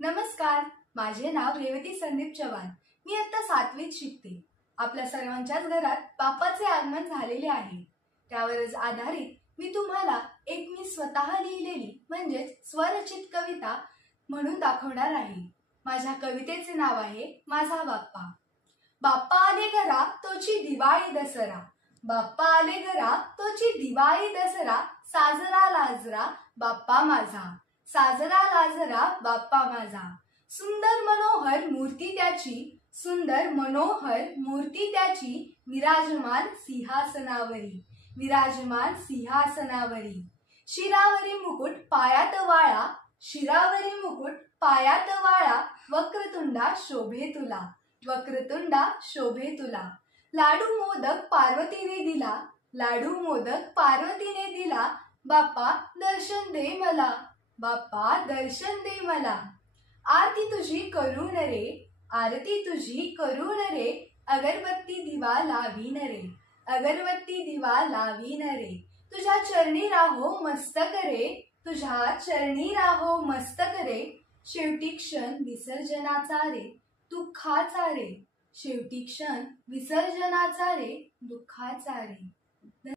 नमस्कार, माझे नाव रेवती संदीप चव्हाण। मी आता 7वीत शिकते। आपल्या सर्वांच्याच घरात बाप्पाचे आगमन झालेले आहे। त्यावरच आधारित मी तुम्हाला एक मी स्वतः लिहिलेली म्हणजे स्वरचित कविता म्हणून दाखवणार आहे। माझ्या कवितेचे नाव आहे माझा बाप्पा। बाप्पा आले घरा तोची दिवाळी दसरा, बाप्पा आले घरा तोची दिवाळी दसरा, साजरा लाजरा बाप्पा माझा, साजरा लाजरा बाप्पा माझा। सुंदर मनोहर मूर्ती त्याची, सुंदर मनोहर मूर्ती त्याची, विराजमान सिंहासनावरी, विराजमान सिंहासनावरी। शिरावरी मुकुट पायात वाळा, शिरावरी मुकुट पायात वाळा, वक्रतुंडा शोभे तुला, वक्रतुंडा शोभे तुला। लाडू मोदक पार्वतीने दिला, लाडू मोदक पार्वतीने दिला, बाप्पा दर्शन दे मला, बाप्पा दर्शन दे मला। आरती तुझी करून रे, आरती तुझी करून रे, अगरबत्ती दिवा लावीन रे, अगरबत्ती दिवा लावीन रे। तुझ्या चरणी राहो मस्तक रे, तुझ्या चरणी राहो मस्तक रे। शेवटी क्षण विसर्जनाचा रे, दुःखाचा रे, शेवटी क्षण विसर्जनाचा रे, दुःखाचा रे।